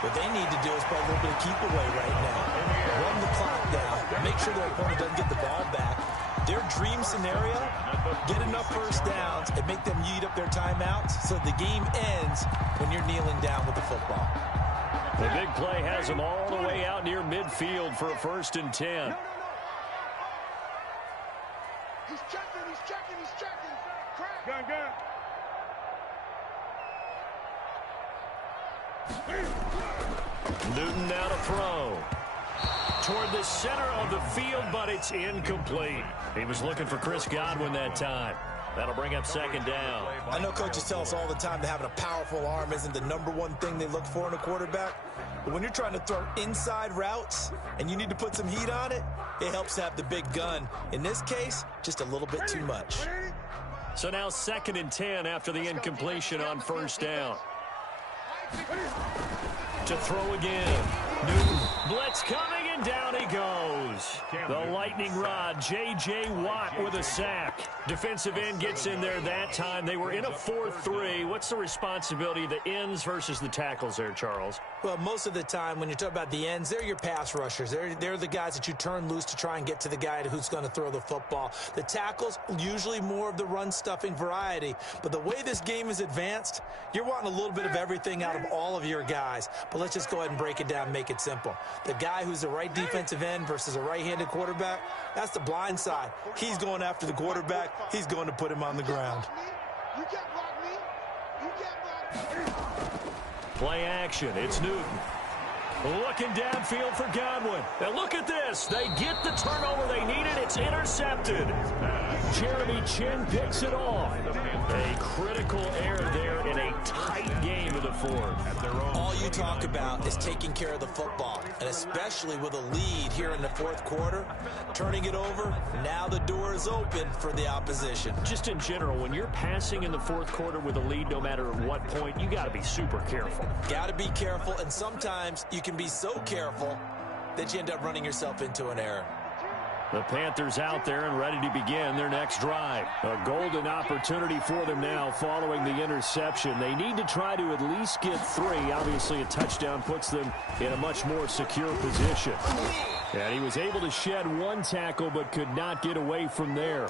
What they need to do is play a little bit of keep away right now. Run the clock down. Make sure their opponent doesn't get the ball back. Their dream scenario, get enough first downs and make them eat up their timeouts so the game ends when you're kneeling down with the football. The big play has them all the way out near midfield for a 1st and 10. He's checking. Crack. Gun. Newton now to throw. Toward the center of the field, but it's incomplete. He was looking for Chris Godwin that time. That'll bring up 2nd down. I know coaches tell us all the time that having a powerful arm isn't the #1 thing they look for in a quarterback. But when you're trying to throw inside routes and you need to put some heat on it, it helps to have the big gun. In this case, just a little bit too much. So now 2nd and 10 after the incompletion on 1st down. To throw again. Newton. Blitz coming, and down he goes. The lightning rod, J.J. Watt with a sack. Defensive end gets in there that time. They were in a 4-3. What's the responsibility of the ends versus the tackles there, Charles? Well, most of the time when you talk about the ends, they're your pass rushers. They're the guys that you turn loose to try and get to the guy who's going to throw the football. The tackles, usually more of the run-stuffing variety. But the way this game is advanced, you're wanting a little bit of everything out of all of your guys. But let's just go ahead and break it down and make it simple. The guy who's the right defensive end versus a right-handed quarterback, that's the blind side. He's going after the quarterback. He's going to put him on the ground. You can't block me. You can't block me. Play action. It's Newton. Looking downfield for Godwin. Now look at this. They get the turnover they needed. It's intercepted. Jeremy Chin picks it off. A critical error there in a tight game of the 4th. All you talk about is taking care of the football, and especially with a lead here in the 4th quarter, turning it over, now the door is open for the opposition. Just in general, when you're passing in the 4th quarter with a lead, no matter at what point, you got to be super careful. Got to be careful, and sometimes you can be so careful that you end up running yourself into an error. The Panthers out there and ready to begin their next drive. A golden opportunity for them now following the interception. They need to try to at least get 3. Obviously, a touchdown puts them in a much more secure position. And he was able to shed 1 tackle but could not get away from there.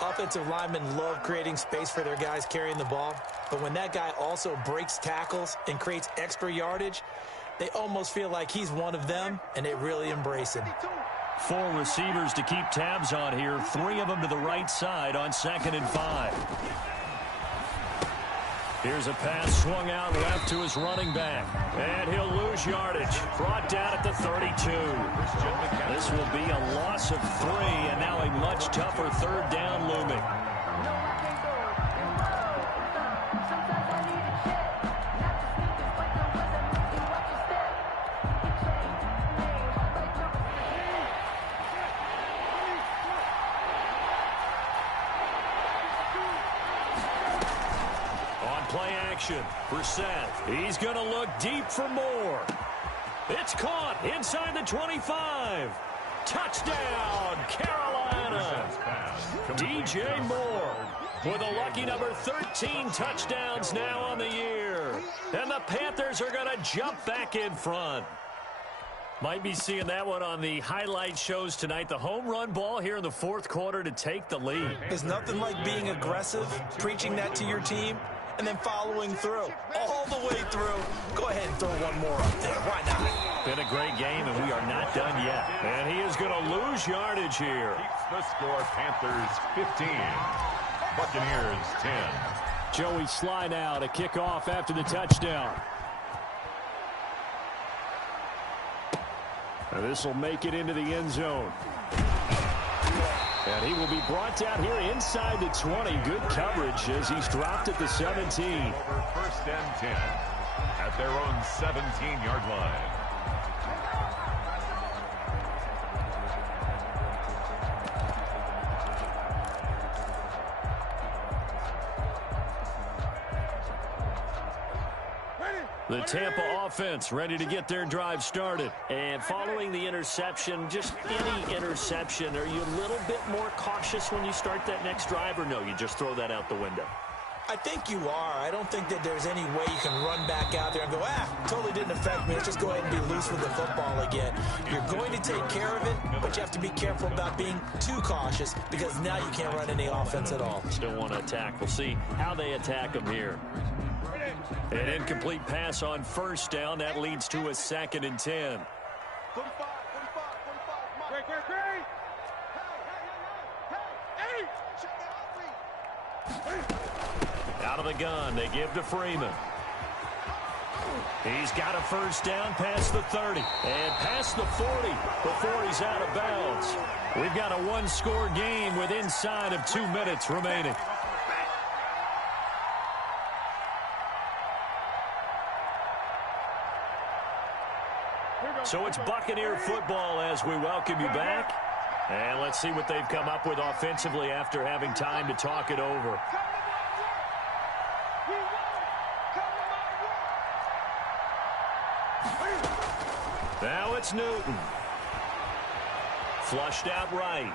Offensive linemen love creating space for their guys carrying the ball. But when that guy also breaks tackles and creates extra yardage, they almost feel like he's one of them, and they really embrace him. 4 receivers to keep tabs on here. 3 of them to the right side on 2nd and 5. Here's a pass swung out left to his running back. And he'll lose yardage. Brought down at the 32. This will be a loss of 3, and now a much tougher 3rd down looming. Brissett. He's going to look deep for more. It's caught inside the 25. Touchdown, Carolina. DJ Moore with a lucky number 13 touchdowns now on the year. And the Panthers are going to jump back in front. Might be seeing that one on the highlight shows tonight. The home run ball here in the 4th quarter to take the lead. There's nothing like being aggressive, preaching that to your team, and then following through, all the way through. Go ahead and throw one more up there. Why not? Been a great game, and we are not done yet. And he is going to lose yardage here. Keeps the score, Panthers 15, Buccaneers 10. Joey Sly now to kick off after the touchdown. And this will make it into the end zone. And he will be brought down here inside the 20. Good coverage as he's dropped at the 17. Over 1st and 10 at their own 17-yard line. The Tampa offense ready to get their drive started. And following the interception, just any interception, are you a little bit more cautious when you start that next drive, or no, you just throw that out the window? I think you are. I don't think that there's any way you can run back out there and go, totally didn't affect me. Let's just go ahead and be loose with the football again. You're going to take care of it, but you have to be careful about being too cautious because now you can't run any offense at all. Still want to attack. We'll see how they attack them here. An incomplete pass on 1st down. That leads to a 2nd and 10. 45. Great. Hey, check out. Out of the gun, they give to Freeman. He's got a 1st down past the 30 and past the 40 before he's out of bounds. We've got a 1-score game with inside of 2 minutes remaining. So it's Buccaneer football as we welcome you back. And let's see what they've come up with offensively after having time to talk it over. Now it's Newton. Flushed out right.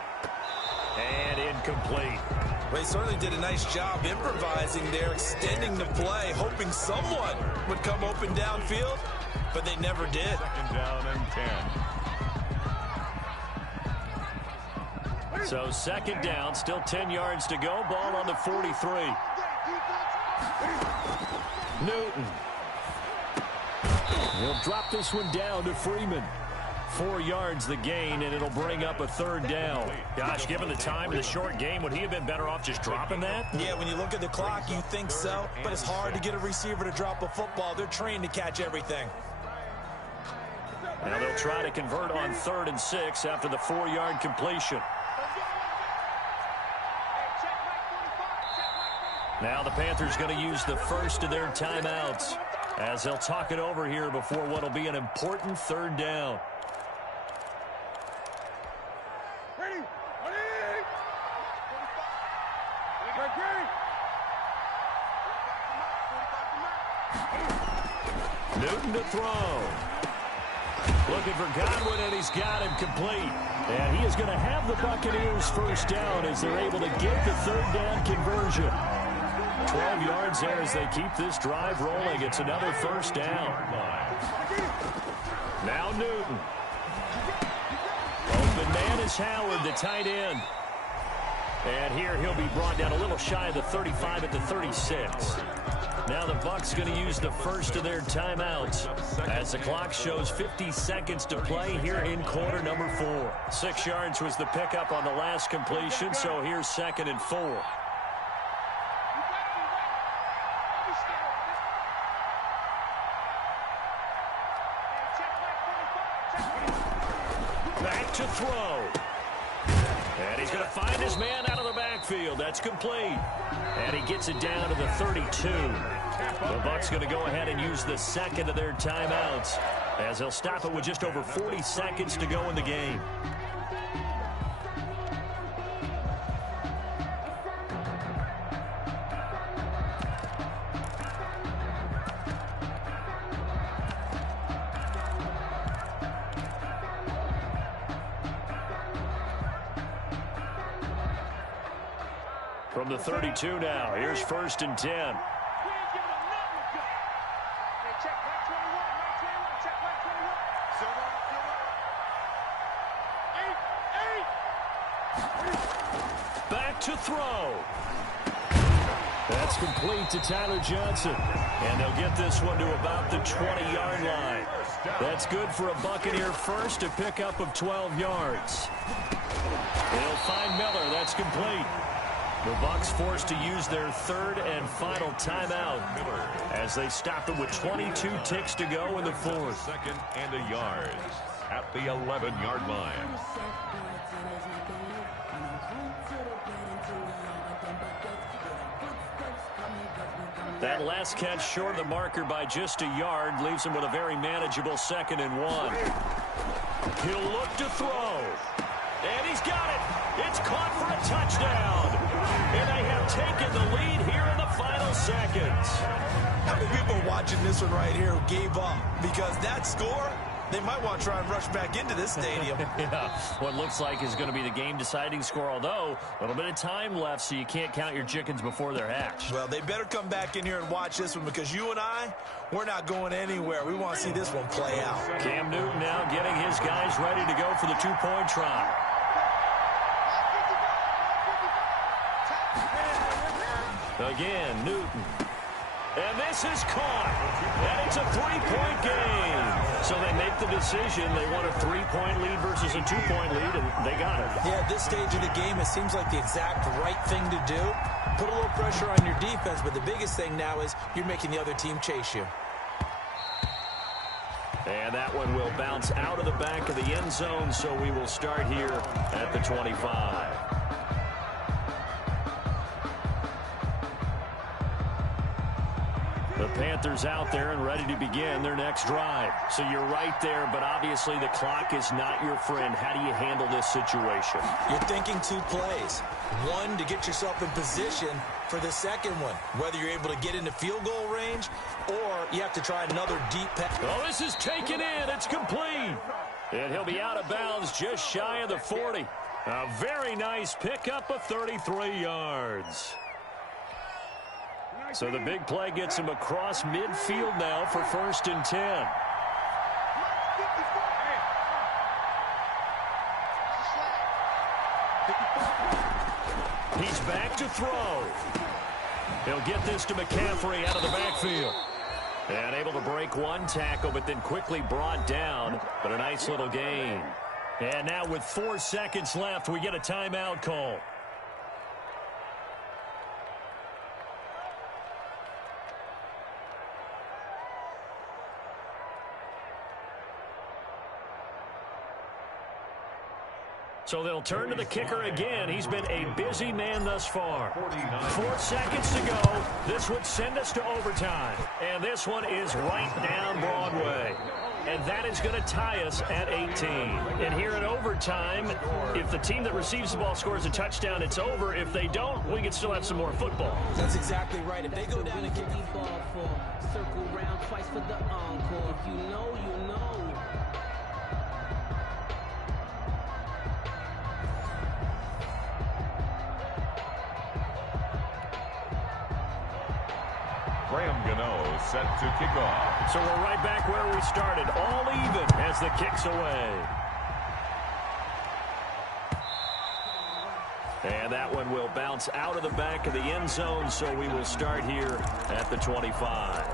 And incomplete. They certainly did a nice job improvising there, extending the play, hoping someone would come open downfield, but they never did. 2nd down and 10. So 2nd down, still 10 yards to go. Ball on the 43. Newton. He'll drop this one down to Freeman. 4 yards the gain, and it'll bring up a 3rd down. Gosh, given the time of the short game, would he have been better off just dropping that? Yeah, when you look at the clock, you think so, but it's hard to get a receiver to drop a football. They're trained to catch everything. Now they'll try to convert on 3rd and 6 after the 4-yard completion. Now the Panthers going to use the first of their timeouts as they'll talk it over here before what will be an important 3rd down. Newton to throw. Looking for Godwin, and he's got him complete. And he is going to have the Buccaneers 1st down as they're able to get the 3rd down conversion. 12 yards there as they keep this drive rolling. It's another 1st down. Now Newton. Open man is Howard, the tight end. And here he'll be brought down a little shy of the 35 at the 36. Now the Bucs going to use the first of their timeouts as the clock shows 50 seconds to play here in quarter number 4. 6 yards was the pickup on the last completion, so here's 2nd and 4. Back to throw. And he's going to find his man out of the backfield. That's complete. And he gets it down to the 32. The Bucs going to go ahead and use the second of their timeouts as they'll stop it with just over 40 seconds to go in the game. From the 32 now, here's 1st and 10. Back to throw. That's complete to Tyler Johnson. And they'll get this one to about the 20-yard line. That's good for a Buccaneer first, a pickup of 12 yards. They'll find Miller. That's complete. The Bucs forced to use their 3rd and final timeout as they stop it with 22 ticks to go in the 4th. 2nd and a yard at the 11-yard line. That last catch short of the marker by just a yard leaves him with a very manageable 2nd and 1. He'll look to throw. And he's got it. It's caught for a touchdown. And they have taken the lead here in the final seconds. How many people are watching this one right here who gave up? Because that score, they might want to try and rush back into this stadium. Yeah, what looks like is going to be the game-deciding score, although a little bit of time left, so you can't count your chickens before they're hatched. Well, they better come back in here and watch this one because you and I, we're not going anywhere. We want to see this one play out. Cam Newton now getting his guys ready to go for the 2-point try. Again, Newton. And this is caught. And it's a 3-point game. So they make the decision. They want a 3-point lead versus a 2-point lead, and they got it. Yeah, at this stage of the game, it seems like the exact right thing to do. Put a little pressure on your defense, but the biggest thing now is you're making the other team chase you. And that one will bounce out of the back of the end zone, so we will start here at the 25. The Panthers out there and ready to begin their next drive. So you're right there, but obviously the clock is not your friend. How do you handle this situation? You're thinking 2 plays. One, to get yourself in position for the second one, whether you're able to get into field goal range or you have to try another deep pass. Oh, this is taken in. It's complete. And he'll be out of bounds just shy of the 40. A very nice pickup of 33 yards. So the big play gets him across midfield now for 1st and 10. He's back to throw. He'll get this to McCaffrey out of the backfield. And able to break one tackle, but then quickly brought down. But a nice little gain. And now with 4 seconds left, we get a timeout call. So they'll turn to the kicker again. He's been a busy man thus far. 4 seconds to go. This would send us to overtime. And this one is right down Broadway. And that is going to tie us at 18. And here in overtime, if the team that receives the ball scores a touchdown, it's over. If they don't, we can still have some more football. That's exactly right. If they go down and kick the ball for circle round twice for the encore. If you know, you know. Graham Gano set to kick off. So we're right back where we started, all even as the kick's away. And that one will bounce out of the back of the end zone, so we will start here at the 25.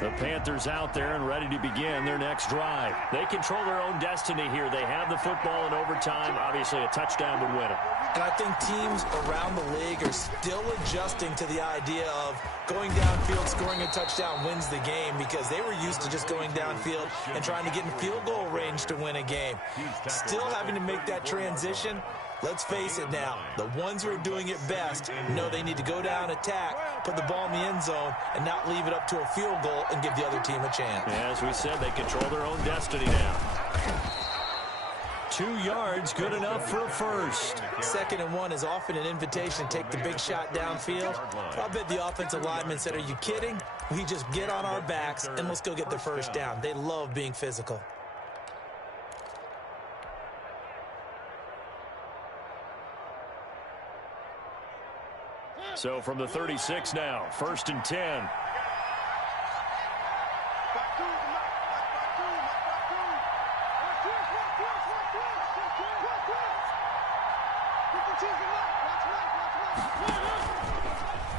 The Panthers out there and ready to begin their next drive. They control their own destiny here. They have the football in overtime. Obviously, a touchdown would win it. And I think teams around the league are still adjusting to the idea of going downfield, scoring a touchdown wins the game, because they were used to just going downfield and trying to get in field goal range to win a game. Still having to make that transition. Let's face it now, the ones who are doing it best know they need to go down, attack, put the ball in the end zone, and not leave it up to a field goal and give the other team a chance. Yeah, as we said, they control their own destiny now. 2 yards, good enough for a first. 2nd and 1 is often an invitation to take the big shot downfield. I bet the offensive lineman said, are you kidding? We just get on our backs and let's go get the first down. They love being physical. So from the 36 now, 1st and 10.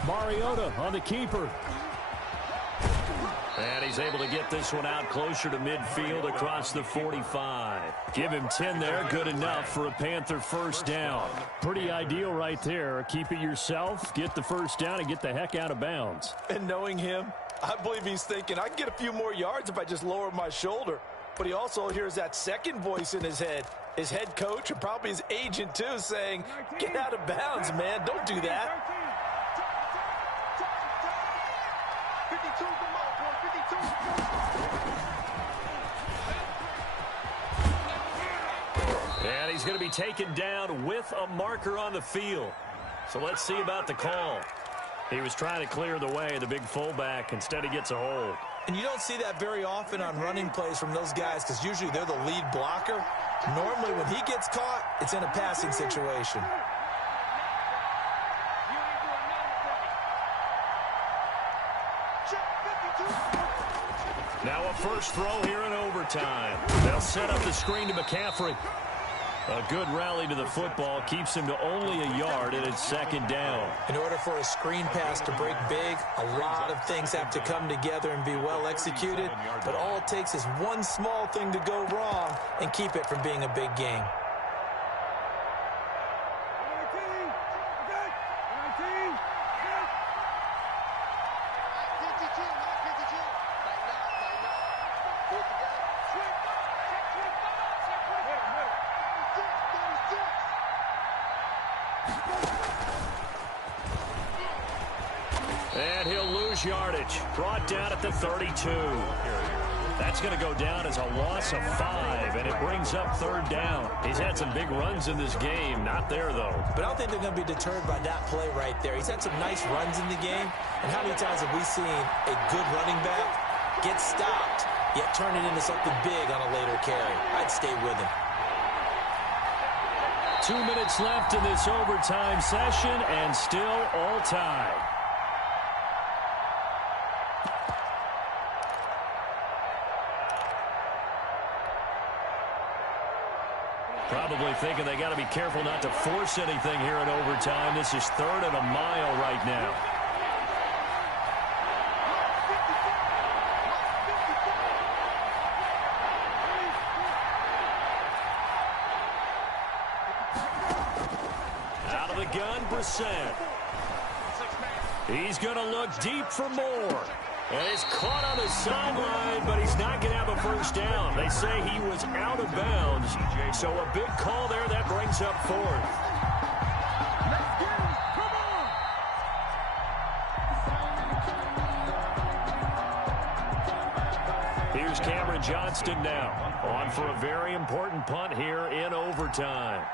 Mariota on the keeper. And he's able to get this one out closer to midfield across the 45. Give him 10 there, good enough for a Panther first down. Pretty ideal right there. Keep it yourself, get the first down, and get the heck out of bounds. And knowing him, I believe he's thinking, I can get a few more yards if I just lower my shoulder. But he also hears that second voice in his head. His head coach and probably his agent, too, saying, get out of bounds, man. Don't do that. And he's going to be taken down with a marker on the field. So let's see about the call. He was trying to clear the way, the big fullback. Instead, he gets a hold. And you don't see that very often on running plays from those guys, because usually they're the lead blocker. Normally, when he gets caught, it's in a passing situation. Now a first throw here in overtime. They'll set up the screen to McCaffrey. A good rally to the football keeps him to only a yard, and it's 2nd down. In order for a screen pass to break big, a lot of things have to come together and be well executed. But all it takes is one small thing to go wrong and keep it from being a big game. And he'll lose yardage. Brought down at the 32. That's going to go down as a loss of 5, and it brings up 3rd down. He's had some big runs in this game. Not there, though. But I don't think they're going to be deterred by that play right there. He's had some nice runs in the game. And how many times have we seen a good running back get stopped, yet turn it into something big on a later carry? I'd stay with him. 2 minutes left in this overtime session, and still all tied. Probably thinking they got to be careful not to force anything here in overtime. This is 3rd and a mile right now. Out of the gun, Brissett. He's going to look deep for more. And he's caught on the sideline, but he's not going to have a first down. They say he was out of bounds. So a big call there that brings up 4th. Here's Cameron Johnston now, on for a very important punt here in overtime.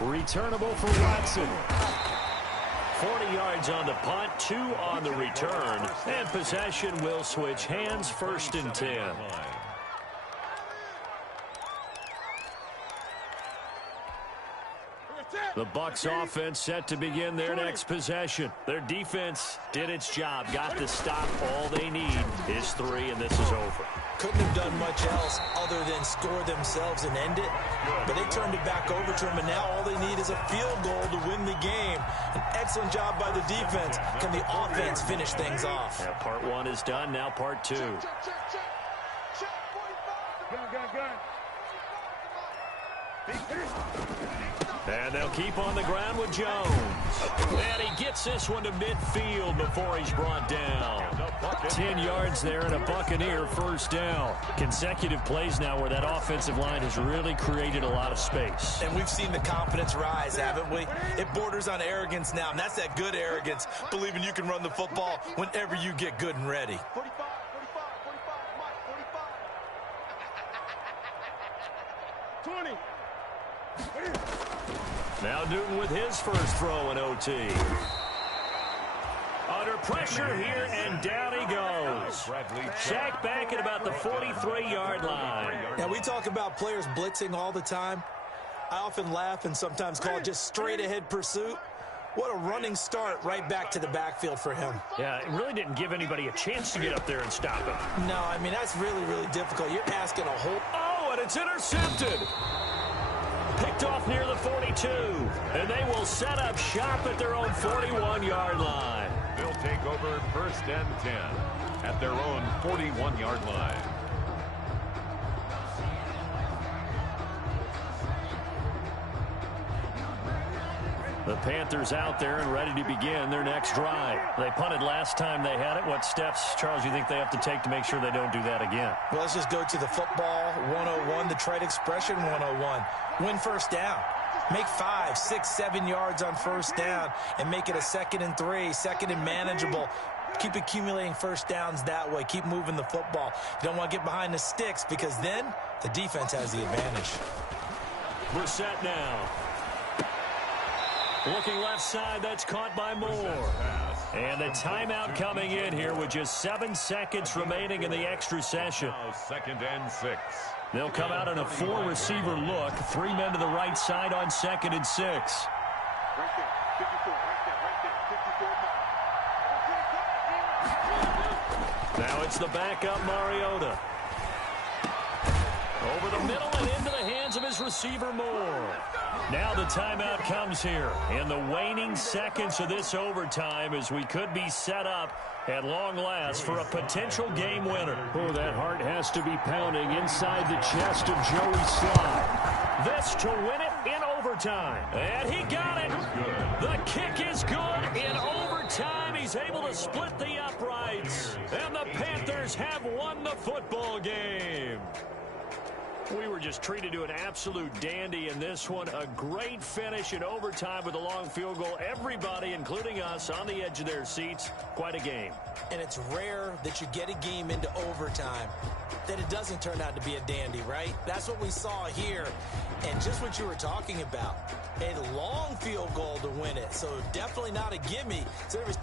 Returnable for Watson. 40 yards on the punt, 2 on the return, and possession will switch hands, 1st and 10. The Bucs offense set to begin their next possession. Their defense did its job, got the stop. All they need is 3, and this is over. Couldn't have done much else other than score themselves and end it. But they turned it back over to them, and now all they need is a field goal to win the game. An excellent job by the defense. Can the offense finish things off? Yeah, part 1 is done, now part 2. And they'll keep on the ground with Jones. And he gets this one to midfield before he's brought down. 10 yards there and a Buccaneer first down. Consecutive plays now where that offensive line has really created a lot of space. And we've seen the confidence rise, haven't we? It borders on arrogance now, and that's that good arrogance, believing you can run the football whenever you get good and ready. 20. Now Newton with his first throw in OT. Under pressure here, and down he goes. Sacked back at about the 43-yard line. Now, we talk about players blitzing all the time. I often laugh and sometimes call it just straight-ahead pursuit. What a running start right back to the backfield for him. Yeah, it really didn't give anybody a chance to get up there and stop him. No, I mean, that's really, really difficult. You're asking a whole... Oh, and it's intercepted. Picked off near the 42. And they will set up shop at their own 41-yard line. They'll take over 1st and 10 at their own 41-yard line. The Panthers out there and ready to begin their next drive. They punted last time they had it. What steps, Charles, you think they have to take to make sure they don't do that again? Well, let's just go to the football 101, the trade expression 101. Win first down. Make 5, 6, 7 yards on first down and make it a 2nd and 3, 2nd and manageable. Keep accumulating first downs that way. Keep moving the football. You don't want to get behind the sticks because then the defense has the advantage. Brissett now. Looking left side, that's caught by Moore. And the timeout coming in here with just 7 seconds remaining in the extra session. Now 2nd and 6. They'll come out in a 4-receiver look. 3 men to the right side on 2nd and 6. Right there, 54, right there, 54. Now it's the backup Mariota. Over the middle and into the hands of his receiver Moore. Now the timeout comes here in the waning seconds of this overtime as we could be set up at long last for a potential game winner. Oh, that heart has to be pounding inside the chest of Joey Slye. This to win it in overtime. And he got it. The kick is good in overtime. He's able to split the uprights. And the Panthers have won the football game. We were just treated to an absolute dandy in this one. A great finish in overtime with a long field goal. Everybody, including us, on the edge of their seats. Quite a game. And it's rare that you get a game into overtime that it doesn't turn out to be a dandy, right? That's what we saw here. And just what you were talking about, a long field goal to win it. So definitely not a gimme. So there was